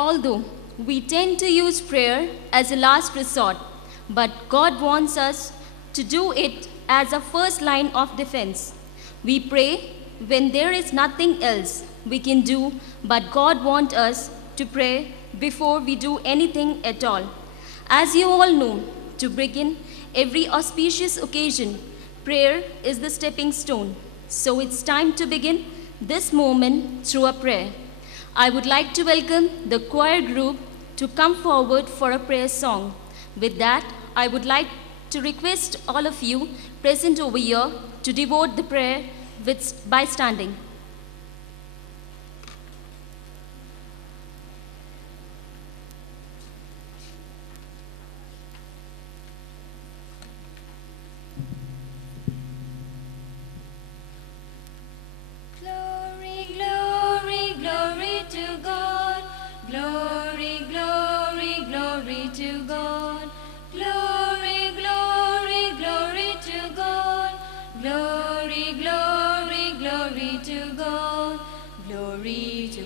Although we tend to use prayer as a last resort, but God wants us to do it as a first line of defense. We pray when there is nothing else we can do, but God wants us to pray before we do anything at all. As you all know, to begin every auspicious occasion, prayer is the stepping stone. So it's time to begin this moment through a prayer. I would like to welcome the choir group to come forward for a prayer song. With that, I would like to request all of you present over here to devote the prayer by standing.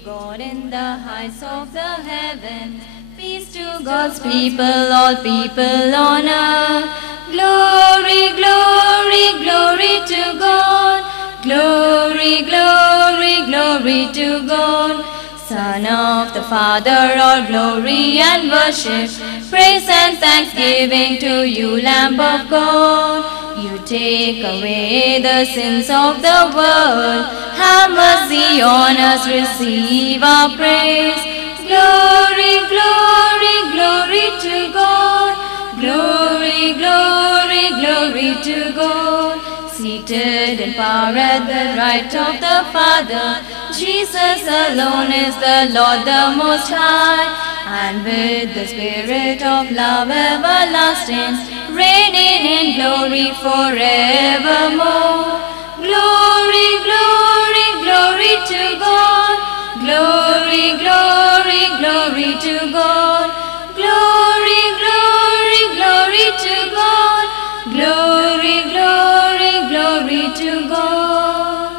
God in the heights of the heavens, peace to God's people, all people on earth. Glory, glory, glory to God. Glory, glory, glory to God. Son of the Father, all glory and worship, praise and thanksgiving to you, Lamb of God. You take away the sins of the world. Have mercy on us, receive our praise. Glory, glory, glory to God. Glory, glory, glory to God. Seated in power at the right of the Father, Jesus alone is the Lord, the Most High. And with the Spirit of love everlasting, reigning in glory forevermore. Glory, glory, glory to God. Glory, glory, glory to God. Glory, glory, glory to God. Glory, glory, glory to God.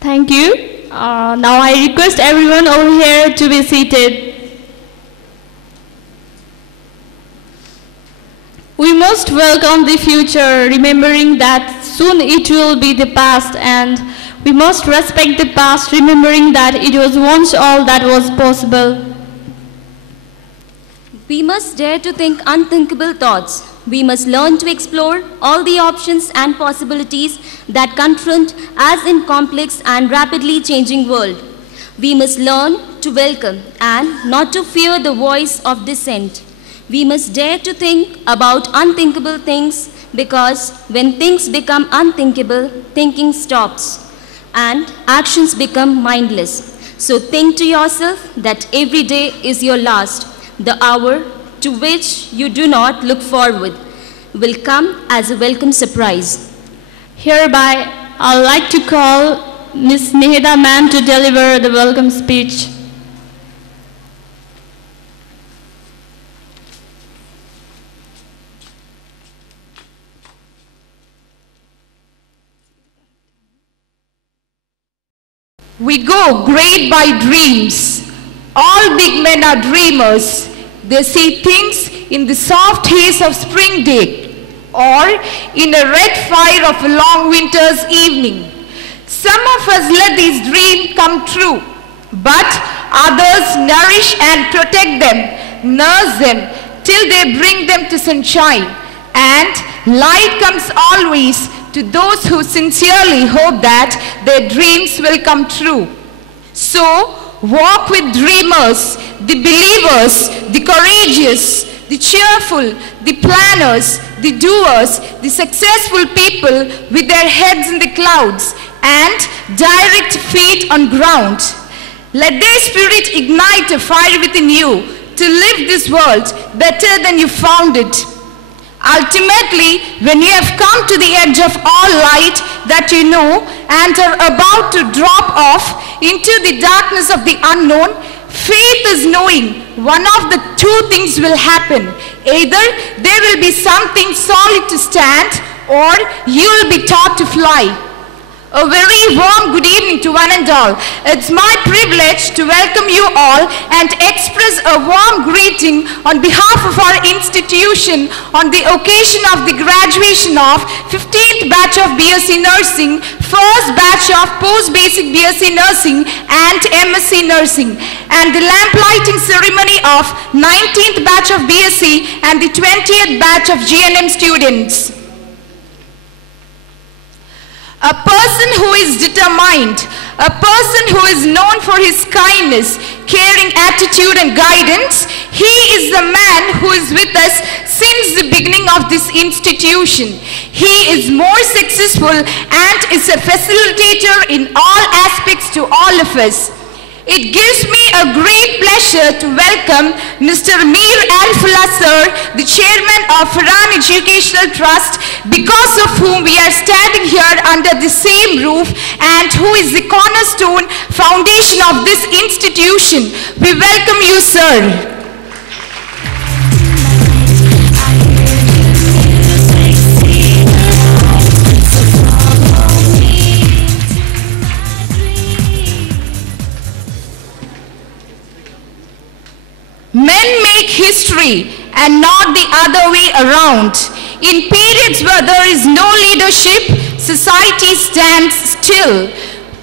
Thank you. Now I request everyone over here to be seated. We must welcome the future, remembering that soon it will be the past, and we must respect the past, remembering that it was once all that was possible. We must dare to think unthinkable thoughts. We must learn to explore all the options and possibilities that confront us in complex and rapidly changing world. We must learn to welcome and not to fear the voice of dissent. We must dare to think about unthinkable things, because when things become unthinkable, thinking stops and actions become mindless. So think to yourself that every day is your last. The hour to which you do not look forward will come as a welcome surprise. Hereby, I'd like to call Ms. Nihida Mann to deliver the welcome speech. We go great by dreams. All big men are dreamers. They see things in the soft haze of spring day or in a red fire of a long winter's evening. Some of us let these dreams come true, but others nourish and protect them, nurse them till they bring them to sunshine. And light comes always to those who sincerely hope that their dreams will come true. So, walk with dreamers, the believers, the courageous, the cheerful, the planners, the doers, the successful people with their heads in the clouds and direct feet on ground. Let their spirit ignite a fire within you to live this world better than you found it. Ultimately, when you have come to the edge of all light that you know and are about to drop off into the darkness of the unknown, faith is knowing one of the two things will happen. Either there will be something solid to stand, or you will be taught to fly. A very warm good evening to one and all. It's my privilege to welcome you all and express a warm greeting on behalf of our institution on the occasion of the graduation of 15th batch of BSc Nursing, first batch of post-basic BSc Nursing and MSc Nursing, and the lamplighting ceremony of 19th batch of BSc and the 20th batch of GNM students. A person who is determined, a person who is known for his kindness, caring attitude and guidance, he is the man who is with us since the beginning of this institution. He is more successful and is a facilitator in all aspects to all of us. It gives me a great pleasure to welcome Mr. Mir Arifullah Sir, the Chairman of Farhan Educational Trust, because of whom we are standing here under the same roof and who is the cornerstone foundation of this institution. We welcome you, sir. Men make history and not the other way around. In periods where there is no leadership, society stands still.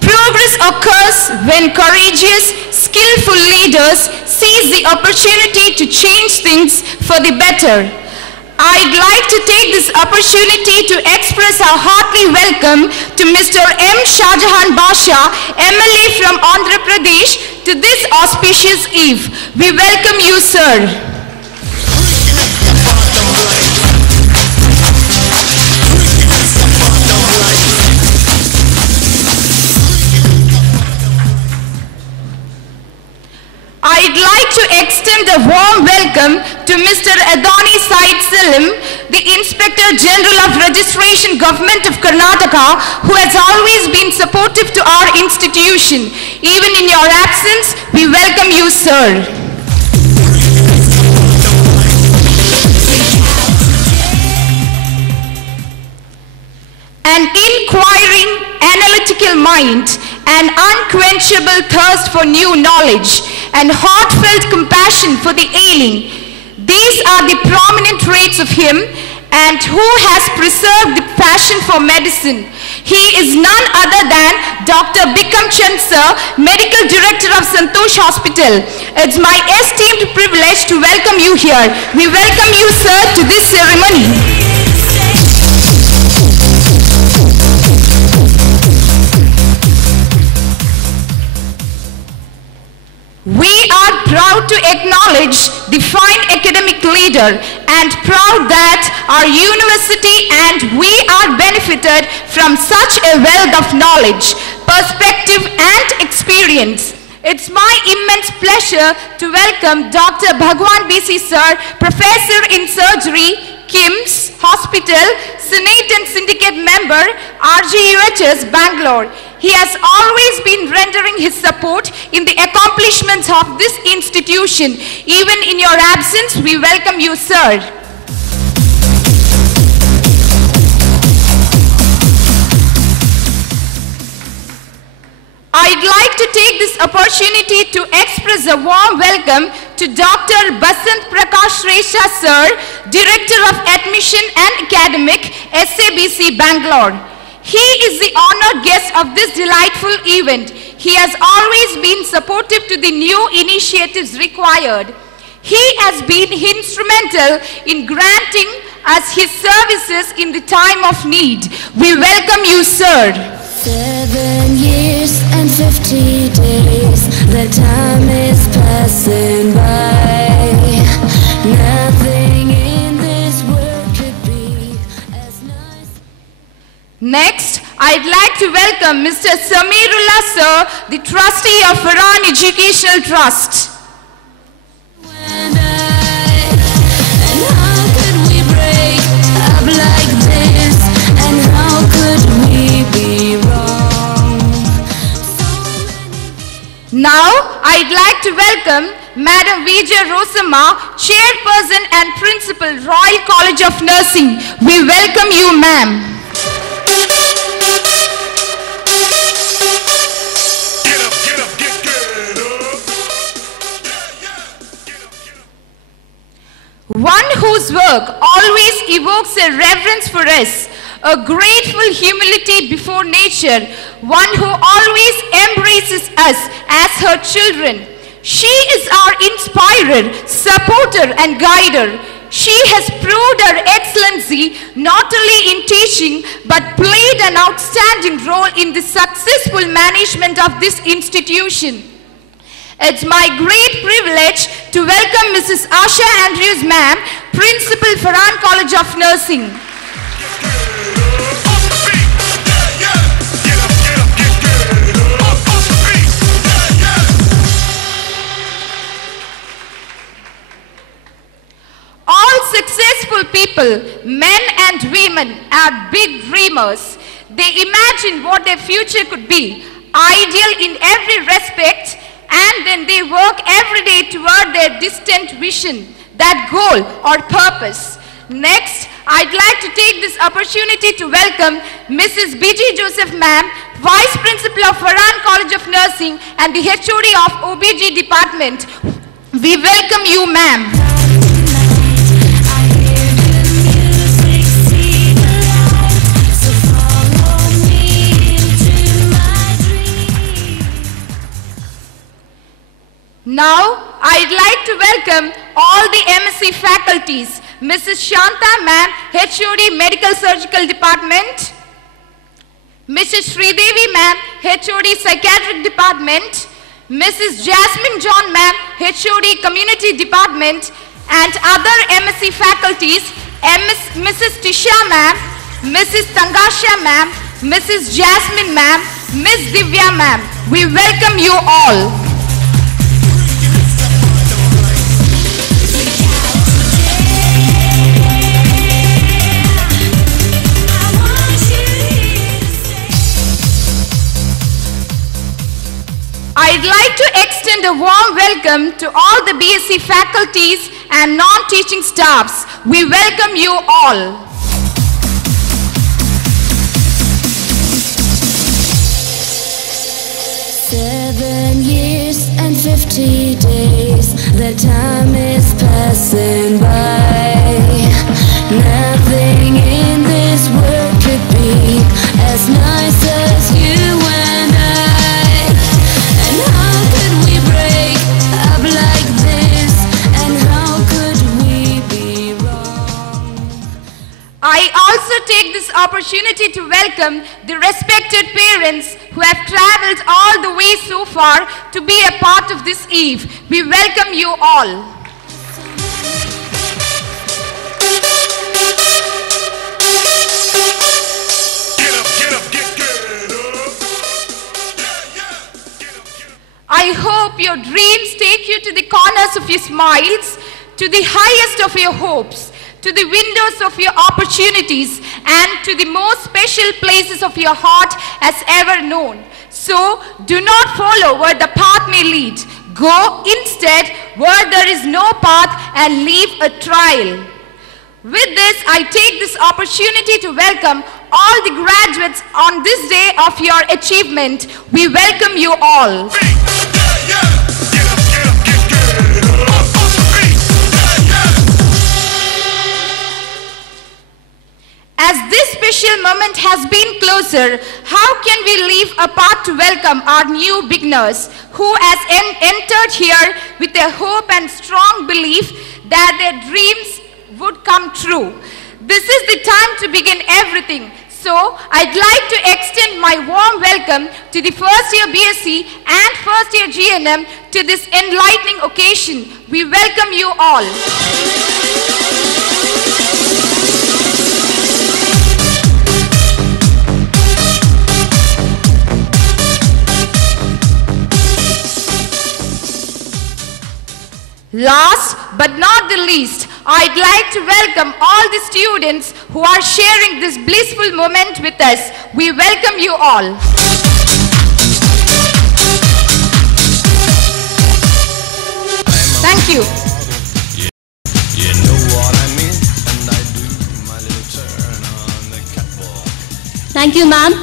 Progress occurs when courageous, skillful leaders seize the opportunity to change things for the better. I'd like to take this opportunity to express our hearty welcome to Mr. M. Shahjahan Basha, MLA from Andhra Pradesh, to this auspicious eve. We welcome you, sir. I'd like to extend a warm welcome to Mr. Adani Said Salim, the Inspector General of Registration Government of Karnataka, who has always been supportive to our institution. Even in your absence, we welcome you, sir. An inquiring, analytical mind, an unquenchable thirst for new knowledge, and heartfelt compassion for the ailing. These are the prominent traits of him, and who has preserved the passion for medicine. He is none other than Dr. Bikram Chand Sir, Medical Director of Santosh Hospital. It's my esteemed privilege to welcome you here. We welcome you, sir, to this ceremony. We are proud to acknowledge the fine academic leader and proud that our university and we are benefited from such a wealth of knowledge, perspective and experience. It's my immense pleasure to welcome Dr. Bhagwan BC Sir, Professor in Surgery, KIMS Hospital, Senate and Syndicate Member, RGUHS, Bangalore. He has always been rendering his support in the accomplishments of this institution. Even in your absence, we welcome you, sir. I'd like to take this opportunity to express a warm welcome to Dr. Basant Prakash Resha Sir, Director of Admission and Academic, SABC, Bangalore. He is the honored guest of this delightful event. He has always been supportive to the new initiatives required. He has been instrumental in granting us his services in the time of need. We welcome you, sir. 7 years and 50 days, the time is passing by. Nothing in this world could be as nice. Next, I'd like to welcome Mr. Samirullah Sir, the trustee of Farhan Educational Trust. And how could we break up like this? And how could we be wrong? Now, I'd like to welcome Madam Vijay Rosama, Chairperson and Principal, Royal College of Nursing. We welcome you, ma'am. whose work always evokes a reverence for us, a grateful humility before nature, one who always embraces us as her children. She is our inspirer, supporter, and guider. She has proved her excellency not only in teaching, but played an outstanding role in the successful management of this institution. It's my great privilege to welcome Mrs. Asha Andrews, ma'am, Principal, Farhan College of Nursing. All successful people, men and women, are big dreamers. They imagine what their future could be, ideal in every respect, and then they work every day toward their distant vision, that goal or purpose. Next, I'd like to take this opportunity to welcome Mrs. B.G. Joseph, ma'am, Vice Principal of Farhan College of Nursing and the HOD of OBG Department. We welcome you, ma'am. Now, I'd like to welcome all the MSc faculties, Mrs. Shanta, ma'am, HOD Medical Surgical Department, Mrs. Sridevi, ma'am, HOD Psychiatric Department, Mrs. Jasmine John, ma'am, HOD Community Department, and other MSc faculties, Mrs. Tisha, ma'am, Mrs. Tangasha, ma'am, Mrs. Jasmine, ma'am, Miss Divya, ma'am. We welcome you all. I'd like to extend a warm welcome to all the BSc faculties and non-teaching staffs. We welcome you all. "7 years and 50 days, the time is passing by. Nothing in this world could be as nice as you and I. And how could we break up like this? And how could we be wrong?" I also take this opportunity to welcome the respected parents who have traveled all the way so far to be a part of this eve. We welcome you all. I hope your dreams take you to the corners of your smiles, to the highest of your hopes, to the windows of your opportunities, and to the most special places of your heart as ever known. So, do not follow where the path may lead. Go instead where there is no path and leave a trail. With this, I take this opportunity to welcome all the graduates on this day of your achievement. We welcome you all. As this special moment has been closer, how can we leave apart to welcome our new beginners who has entered here with a hope and strong belief that their dreams would come true. This is the time to begin everything. So, I'd like to extend my warm welcome to the first year BSc and first year GNM to this enlightening occasion. We welcome you all. Last but not the least, I'd like to welcome all the students who are sharing this blissful moment with us. We welcome you all. Thank you. You know what I mean, and I do my little turn on the catwalk. Thank you, ma'am.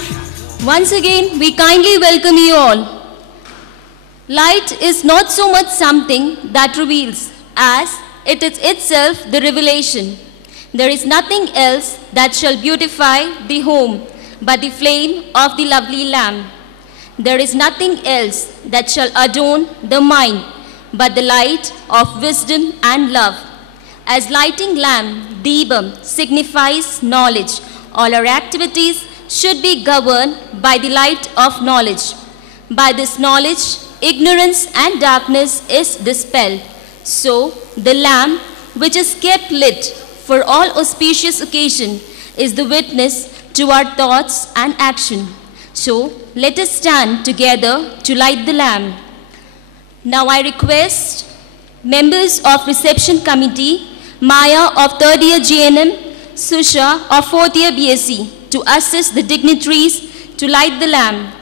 Once again, we kindly welcome you all. Light is not so much something that reveals as it is itself the revelation. There is nothing else that shall beautify the home but the flame of the lovely Lamb. There is nothing else that shall adorn the mind but the light of wisdom and love. As lighting lamp, Deepam signifies knowledge. All our activities should be governed by the light of knowledge. By this knowledge, ignorance and darkness is dispelled. So, the lamp, which is kept lit for all auspicious occasion, is the witness to our thoughts and action. So, let us stand together to light the lamp. Now I request members of reception committee, Maya of 3rd year JNM, Susha of 4th year BSc to assist the dignitaries to light the lamp.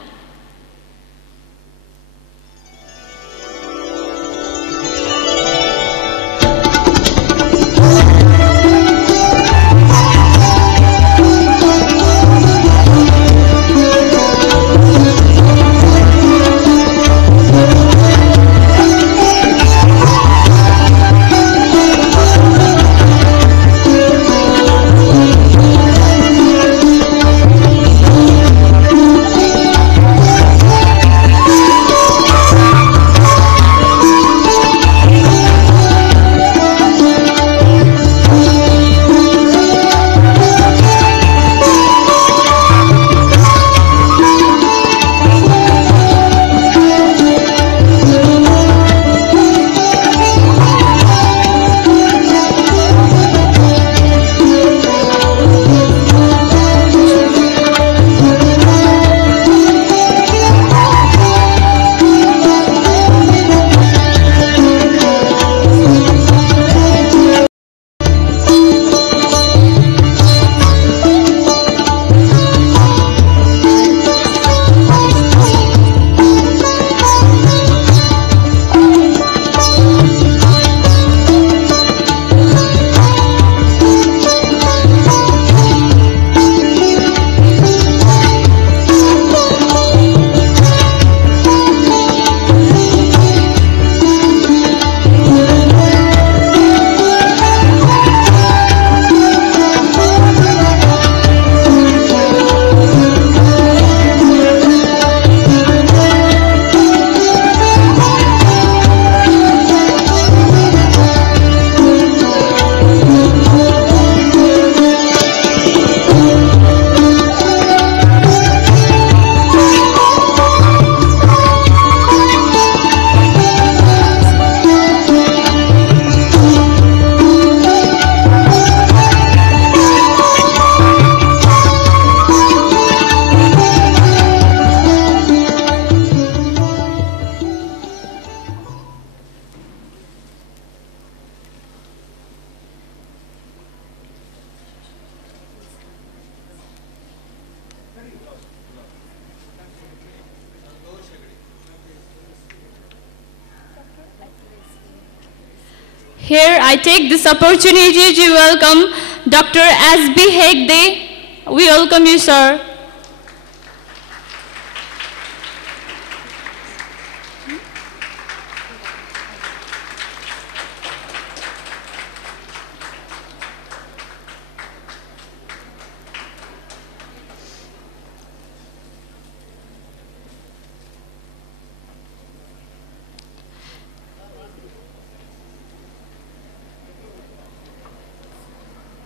Here I take this opportunity to welcome Dr. S.B. Hegde. We welcome you, sir.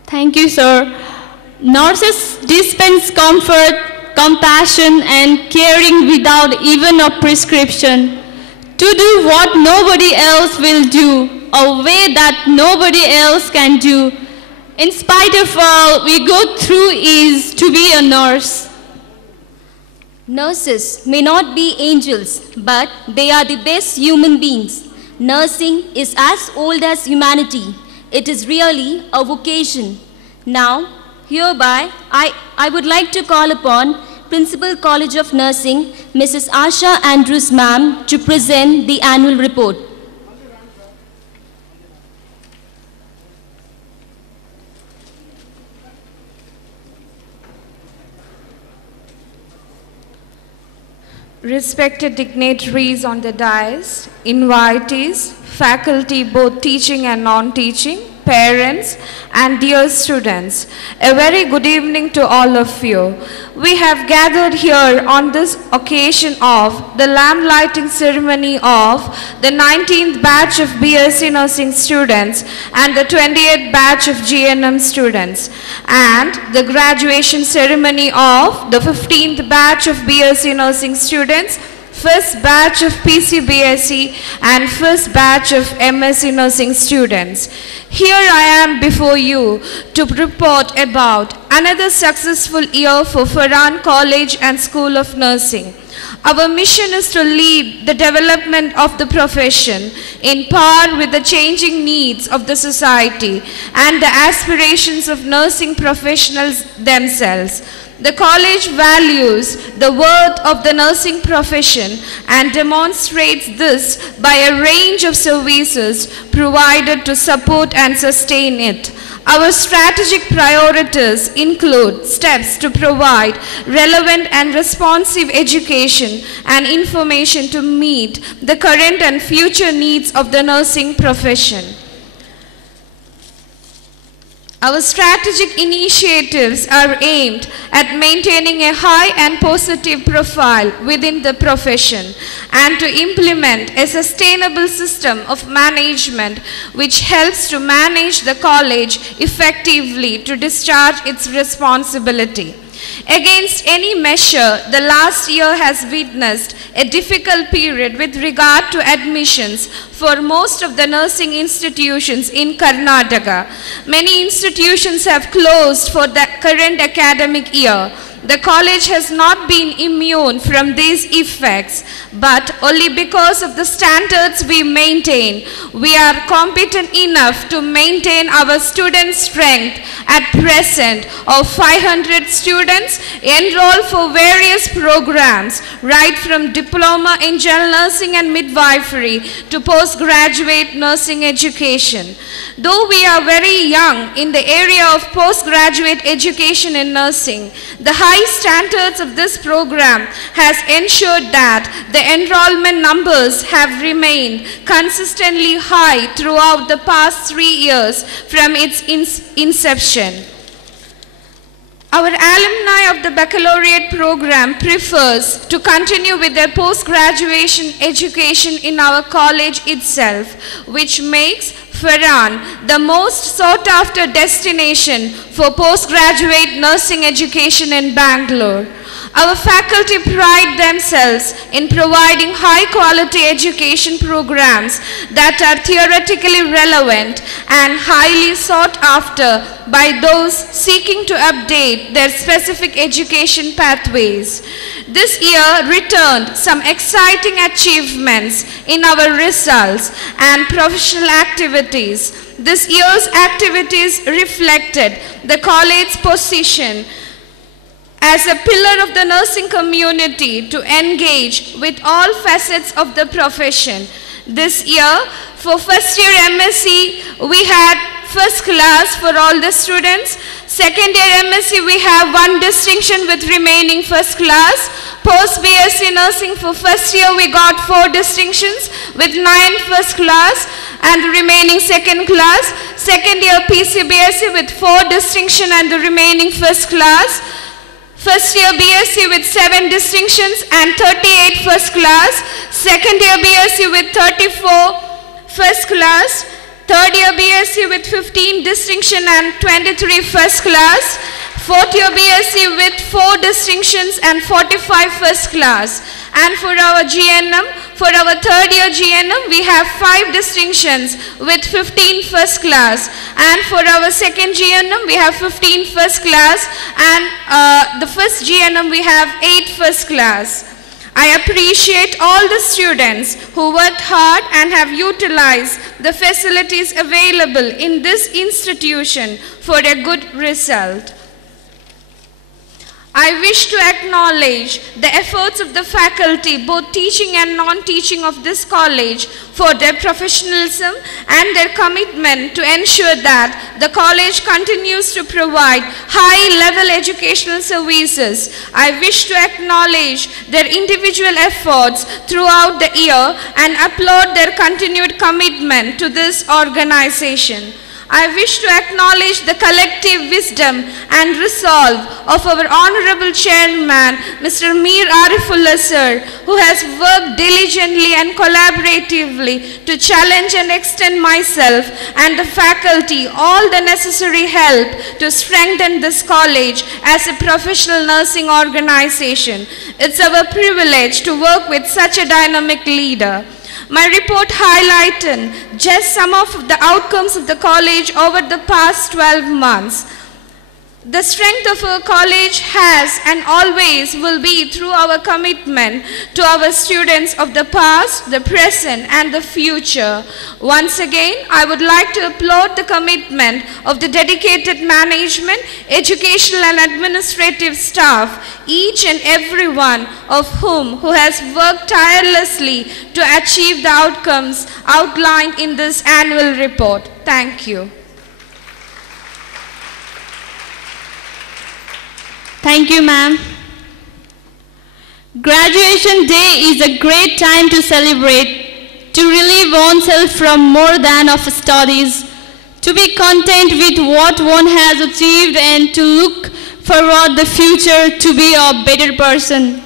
Thank you, sir. Nurses dispense comfort, compassion, and caring without even a prescription. To do what nobody else will do, a way that nobody else can do. In spite of all we go through is to be a nurse. Nurses may not be angels, but they are the best human beings. Nursing is as old as humanity. It is really a vocation. Now, hereby, I would like to call upon Principal College of Nursing, Mrs. Asha Andrews ma'am, to present the annual report. respected dignitaries on the dais, invitees, faculty both teaching and non-teaching, parents, and dear students, a very good evening to all of you. We have gathered here on this occasion of the lamp lighting ceremony of the 19th batch of BSc Nursing students and the 28th batch of GNM students, and the graduation ceremony of the 15th batch of BSc Nursing students, first batch of PCBSc and first batch of MSc Nursing students. Here I am before you to report about another successful year for Farhan College and School of Nursing. Our mission is to lead the development of the profession in par with the changing needs of the society and the aspirations of nursing professionals themselves. The college values the worth of the nursing profession and demonstrates this by a range of services provided to support and sustain it. Our strategic priorities include steps to provide relevant and responsive education and information to meet the current and future needs of the nursing profession. Our strategic initiatives are aimed at maintaining a high and positive profile within the profession and to implement a sustainable system of management which helps to manage the college effectively to discharge its responsibility. Against any measure, the last year has witnessed a difficult period with regard to admissions for most of the nursing institutions in Karnataka. Many institutions have closed for the current academic year. The college has not been immune from these effects, but only because of the standards we maintain, we are competent enough to maintain our student strength at present of 500 students enrolled for various programs, right from diploma in general nursing and midwifery to postgraduate nursing education. Though we are very young in the area of postgraduate education in nursing, the high standards of this program has ensured that the enrollment numbers have remained consistently high throughout the past 3 years from its inception. Our alumni of the baccalaureate program prefers to continue with their post-graduation education in our college itself, which makes Farhan the most sought-after destination for postgraduate nursing education in Bangalore. Our faculty pride themselves in providing high-quality education programs that are theoretically relevant and highly sought after by those seeking to update their specific education pathways. This year returned some exciting achievements in our results and professional activities. This year's activities reflected the college's position as a pillar of the nursing community to engage with all facets of the profession. This year, for first year MSc, we had first class for all the students. Second year MSc, we have 1 distinction with remaining first class. Post BSc Nursing for first year, we got 4 distinctions with 9 first class and the remaining second class. Second year PCBSc with 4 distinction and the remaining first class. First year BSc with 7 distinctions and 38 first class. Second year BSc with 34 first class. Third year BSc with 15 distinction and 23 first class. Fourth year BSc with 4 distinctions and 45 first class. And for our GNM, for our third year GNM, we have 5 distinctions with 15 first class. And for our second GNM, we have 15 first class. And the first GNM, we have 8 first class. I appreciate all the students who worked hard and have utilized the facilities available in this institution for a good result. I wish to acknowledge the efforts of the faculty, both teaching and non-teaching of this college, for their professionalism and their commitment to ensure that the college continues to provide high-level educational services. I wish to acknowledge their individual efforts throughout the year and applaud their continued commitment to this organization. I wish to acknowledge the collective wisdom and resolve of our Honorable Chairman, Mr. Mir Arifullah Sir, who has worked diligently and collaboratively to challenge and extend myself and the faculty all the necessary help to strengthen this college as a professional nursing organization. It's our privilege to work with such a dynamic leader. My report highlighted just some of the outcomes of the college over the past 12 months. The strength of our college has and always will be through our commitment to our students of the past, the present, and the future. Once again, I would like to applaud the commitment of the dedicated management, educational and administrative staff, each and every one of whom who has worked tirelessly to achieve the outcomes outlined in this annual report. Thank you. Thank you, ma'am. Graduation day is a great time to celebrate, to relieve oneself from more than of studies, to be content with what one has achieved and to look forward the future to be a better person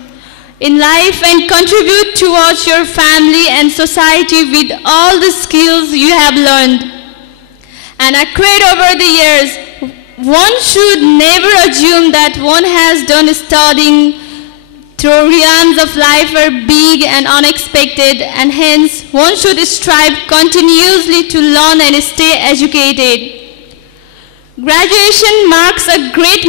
in life and contribute towards your family and society with all the skills you have learned and acquired over the years. One should never assume that one has done studying through realms of life are big and unexpected, and hence one should strive continuously to learn and stay educated. Graduation marks a great